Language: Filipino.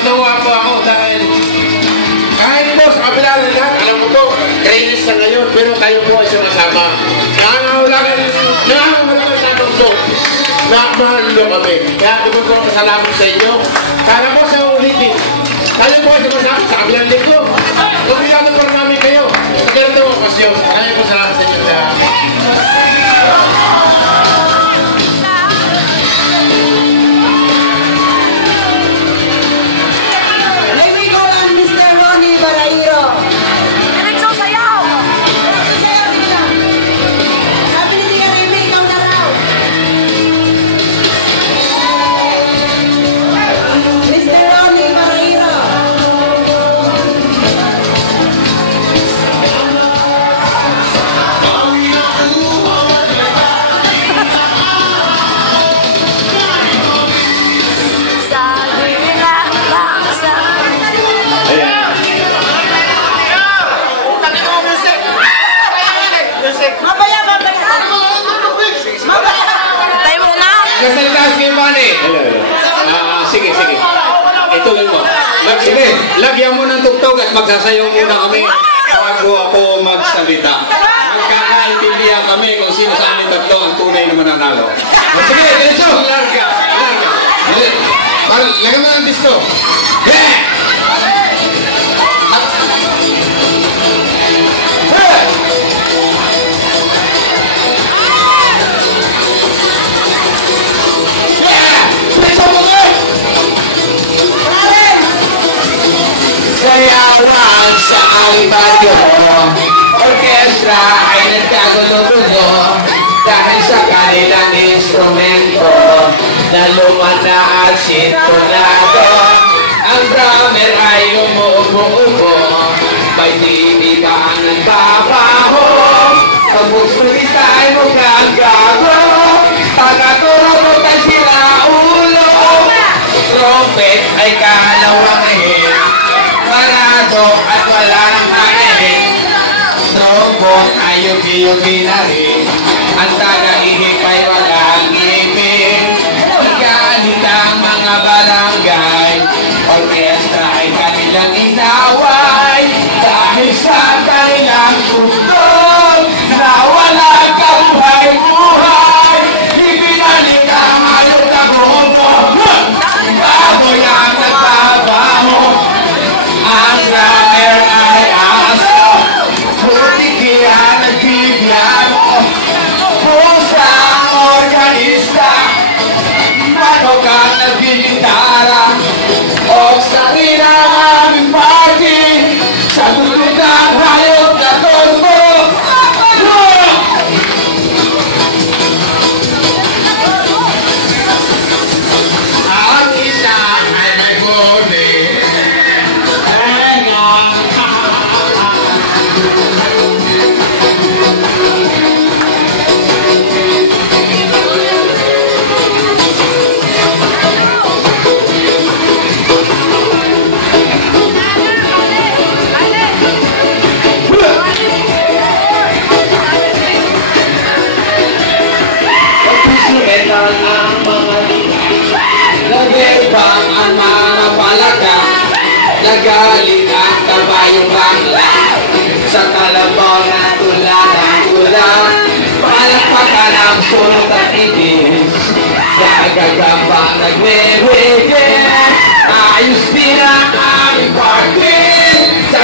natuwa po ako dahil kahit po sa kabila ng lahat, alam ko po, krisis sa ngayon, pero kayo po ay sumasama. Nangangahulagan natin po. Mahal nyo kami. Kaya ito po kasalamat sa inyo. Para po sa ulitin, kayo po ay sumasama sa kabilang linggo. Kumilado po namin kayo. Sa ganito po okasyon. Kaya po salamat sa inyo. Sige. Ituloy mo. Sige, lagyan mo ng tugtog at magsasayaw muna kami bago ako magsalita. Magkakaintindihan kami kung sino sa amin tatlo ang tunay na mananalo. Sige, diretso! Larga. Lagyan mo ng disto. Sayawan sa aming baryo, orkestra ay nagkagulo-gulo dahil sa kanilang instrumento na lumana at sintonado. Ang drummer ay umuubo, may tibig ang nagbabaho. Ang musulita ay mukhang gago, pagkaturutan sila ulo. Trumpet ay kalawangin, parado at wala nang kain. Trombone ay yugi-yugi na rin, ang taga-ihip ay walang ngipin. Galit ang mga barangay, orkestra ay kanilang inaway. Dahil sa kanilang tugtog, nawala kabuhay-buhay. Ibinalik ang ayot na boto, baboy ang nagbabaho. Ang drummer ay aso, buti kaya nagbibiyago. Pusa ang organista, manok ang nagbibintara. O sa rin ang aming party, sa tulog ng hayop na tombo. Ang isa ay may bone. Nagdebang ang mga palaga, nagaling ang kabayong bangla. Sa kalabaw na tula ng ulan, palakpakan ang sulot at itis. Gagagamba nagme-wege, ayos din ang aming party. Sa